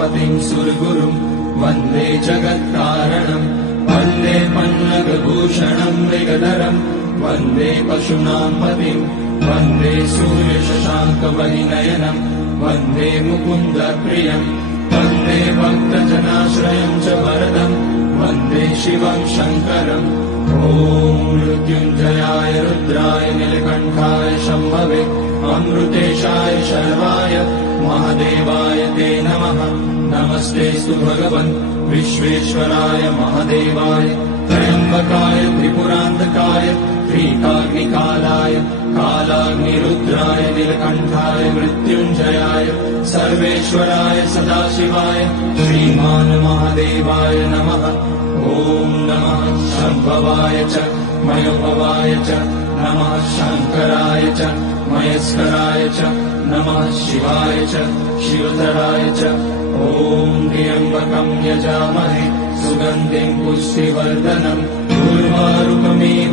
पतिं सुरगुरुं वन्दे जगत्कारणं वन्दे पन्नगभूषणं मृगधरं वन्दे पशूनां पतिं वन्दे सूर्यशशाङ्कवलिनयनं वन्दे मुकुन्दप्रियं वन्दे भक्तजनाश्रयं च वरदं वन्दे शिवं शङ्करम् ॐ मृत्युञ्जयाय रुद्राय नीलकण्ठाय शम्भवे अमृतेशाय शर्वाय महादेवाय ते नमः। नमस्तेऽस्तु भगवन् विश्वेश्वराय महादेवाय त्र्यम्बकाय त्रिपुरान्तकाय त्रिकाग्निकालाय कालाग्निरुद्राय नीलकण्ठाय मृत्युञ्जयाय सर्वेश्वराय सदाशिवाय श्रीमान् महादेवाय नमः। ॐ नमः शम्भवाय च मयोभवाय च नमः शङ्कराय च मयस्कराय च नमः शिवाय च शिवधराय च ॐ त्र्यम्बकं यजामहे सुगन्धिं पुष्टिवर्धनम् उर्वारुकमेव